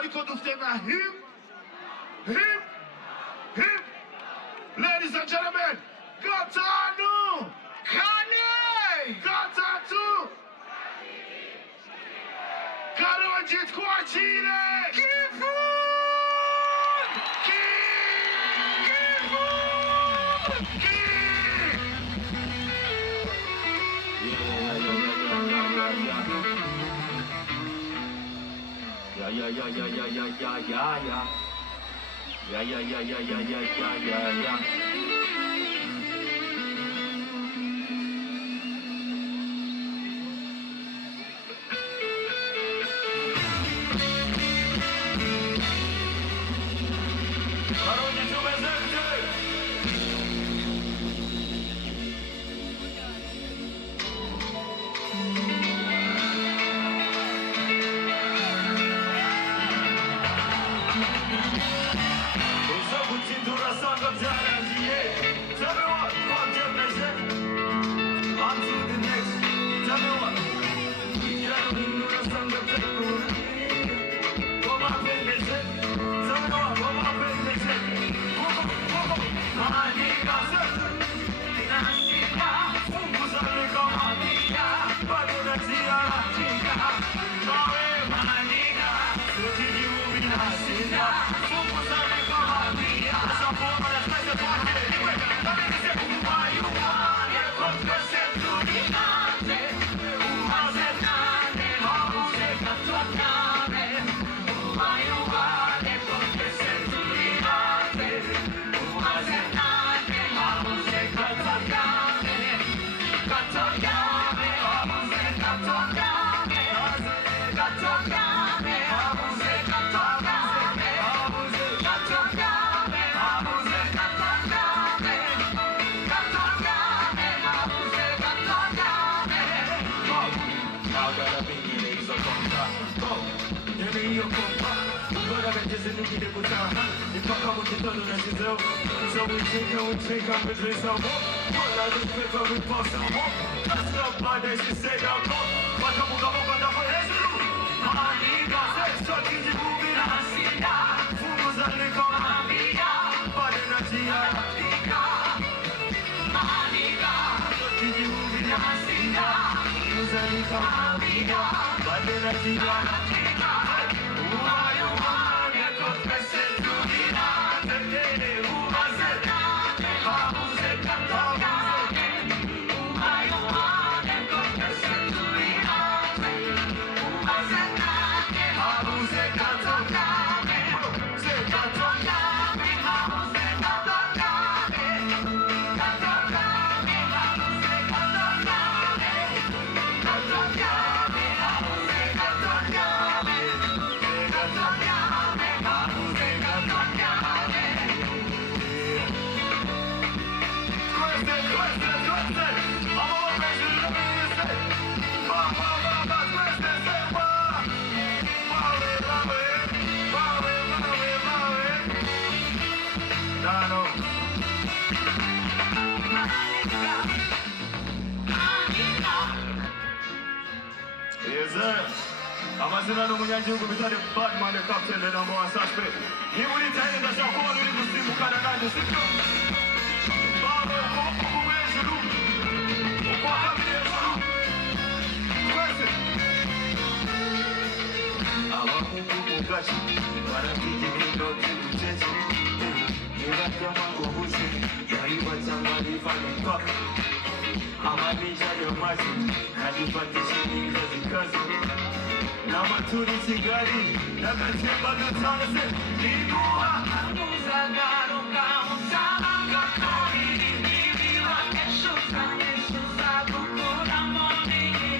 ariko dufite na hip hip hip. Ladies and gentlemen, gatanu kane gatatu Karongi twakire Kivumbi. So we take and we take our business on more. What I just pick up and bust on more. That's up my day, she said I'm more. But I'm going to for hejuru. Maniga, say, so did you move in? I see that. Fumos and liquor. Maniga. But in a tia. Maniga. So did you move in? I see that. Fumos and liquor. Maniga. But in a tia. Who are you? Get confessing to the night. Amazina n'umunyagihugu bitari Batman the captain the number one suspect. Ni muri tayi ndashakubona uri gusimbukana nanjye sibyo? Baba uko hejuru. Uko kabiri hejuru. Twese. Abakungu mugaci barabyina n'indoto y'ubucece. Niba cyangwa ubuze yariba cyangwa rivana paka. Amanija y'amazi nadifatisha n'inka zikaze. Namaturi Kigali, n'agatimba gatanze niguha Muzagaruka musanga kabiri nibiba eshuza eshuza gukuramo nini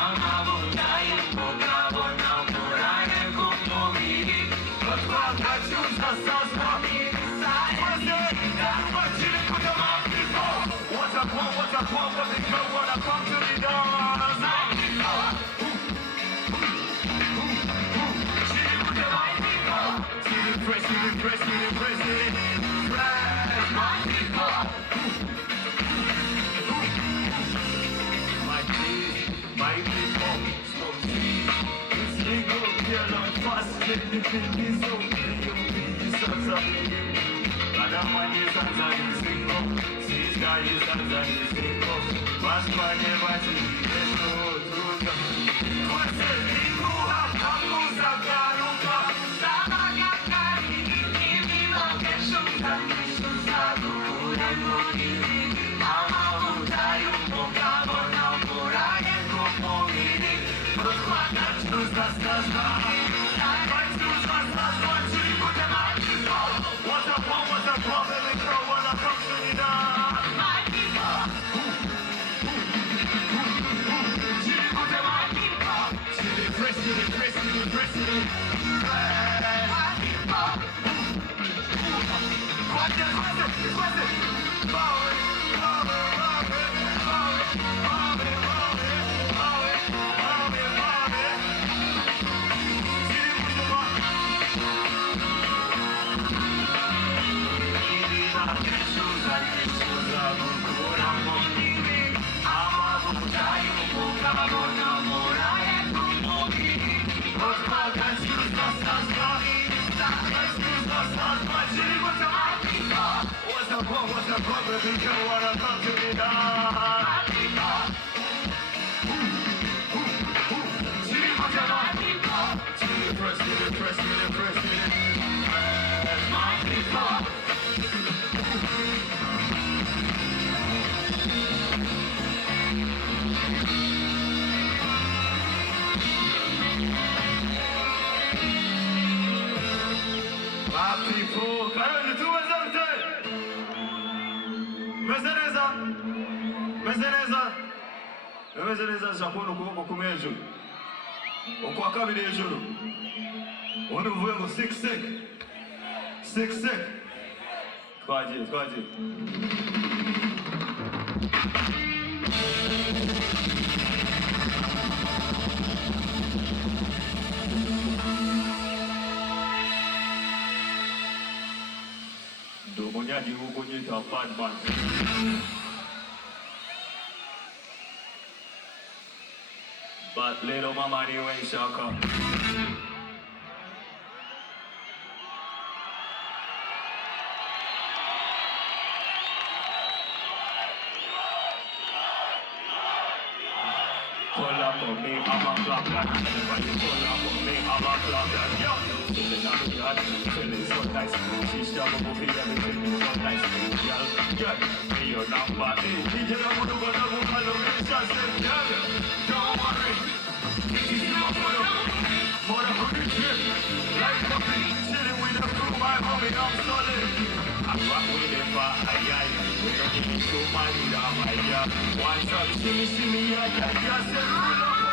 amabuta y'umugabo namurane ku mubiri batwakacyuza saswa ibisaye bakiri kujama What a come, what the girl wanna come to me down My people, stop. It's legal, kill and fast, let me Pindizo, Sansa, Madame Sansa is single, Siska is Sansa is single, Basmane Bati, Esto, Kwase, Ikuha, Kamusa, Karuka, Samaga, Kari, Kimila, Keshuka, Kishusa, Gura, Moni, Amamutai, Mokamo, Namura, Komoni, Rukwana, Chuzas, Mezeneza shakuru ukuboko kumwe hejuru ukwa kabiri hejuru ubundi uvuge ngo six twagiye ndi umunyagihugu nyita Badman. But little mama you ain't shaka. Pull up on me, I'm a flop like anybody. Pull up on me, I'm a flop like yo. Feeling out of God, feeling so nice. She's double movie, everything is so nice. Girl, me your number. DJ, I'm gonna go double color, girl. Don't worry. This is my mother fucking shit. Like the beat, chilling with the crew, my homie, I'm solid. I rock with it, but we don't give me so much, one time, see me, I said, pull up.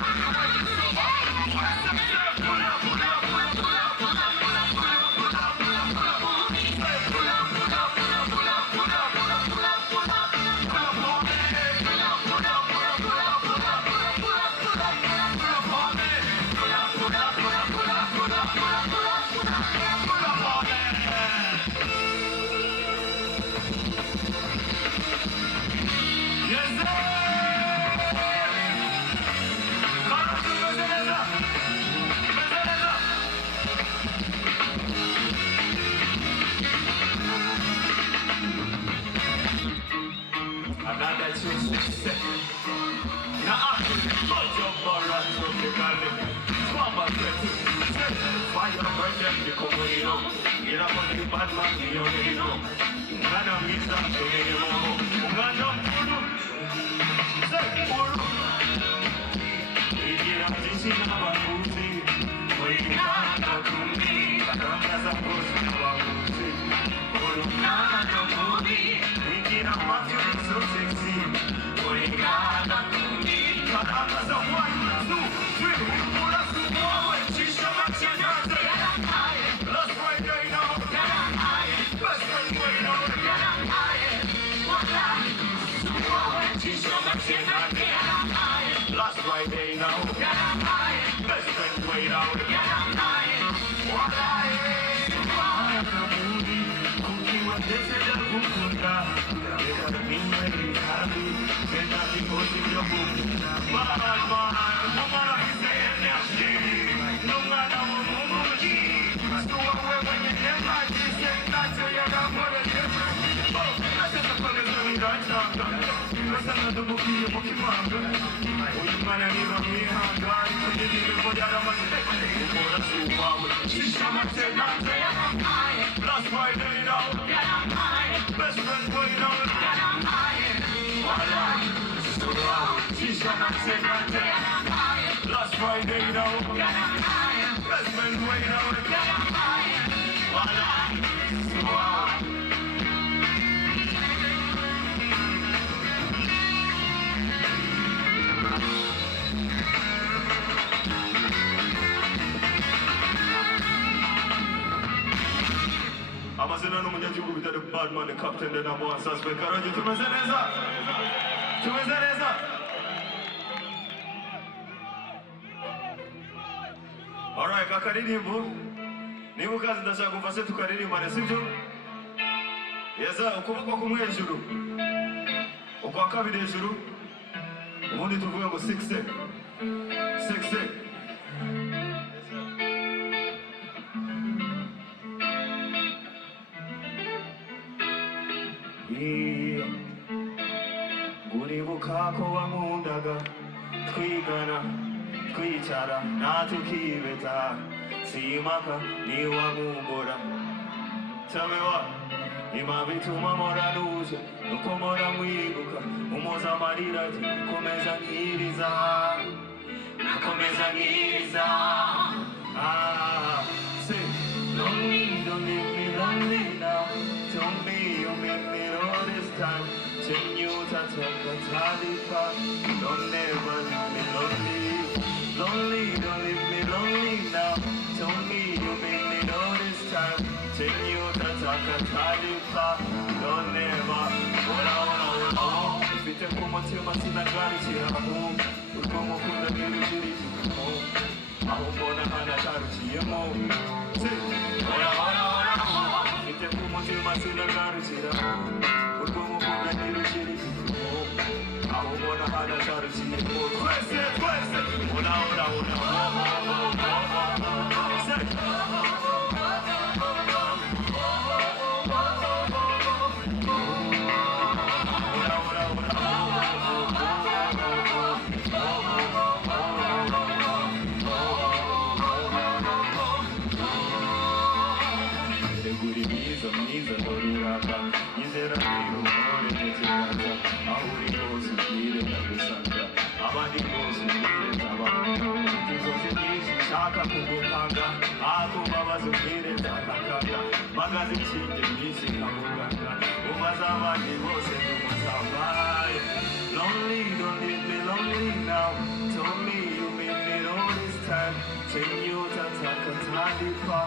Last Friday now, best friend wait out. What I wowe wenyine mwagize ntacyo yarankoreye nasetse komeza biracanga mbese nadumubwiye mu kimanga uyu mwana niba mwihanga indirimbo yaramaze umurashyuha we shisha make nanjye last Friday now best friend way now shisha make nanjye last Friday now best friend way now amazina n'umunyagihugu bitari Badman captain de number 1 suspect Karongi tumeze neza alright kakaririmbo niba ukazi ndashaka kumfashe tukaririmbane sibyo yeza ukuboko kumwe hejuru ukwa kabiri hejuru ubundi tuvuge ngo 6 Guribuka ko wankundaga twigana twicara natukibeta simaka niwankumbura Tell me what impamvu ituma mpora ntuje nuko mpora mwibuka umuza amarira ati komeza nkiriza nakomeza nkiriza say don't leave me lonely now tell me you make me all this time Tell you that don't never leave me lonely don't leave me lonely now tell me you make me all this time Tell you that don't never Ufite ku mutima sinagarukiraho urwo mukunda n'ibijirikamo aho mbona hanagarukiyemo Ufite ku mutima sinagarukiraho urwo mukunda n'ibijirikamo aho mbona hanagarukiyemo Twese Ora mwiza doruraka yizera n'irumore ntekereza aho uri hose ubwire ndagusanga abandi bose ubwire nzabaho inzozi nyinshi nshaka kugukanga akubabaza ubwire nzakakanga magaze inshinge nyinshi nkakuganga umaze abandi bose n'umusambaye Lonely, don't leave me lonely now Tell me you made me all this time Tell you utazacikwa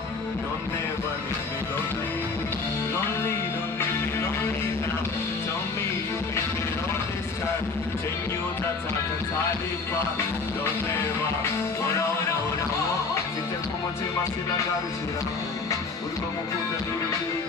Don't never leave me lonely Lonely, don't leave me lonely now Tell me you made me all this time Tell you utazacikwa Don't never Ora Site ku mutima sinagarukira urwo mukunda n'ibijiri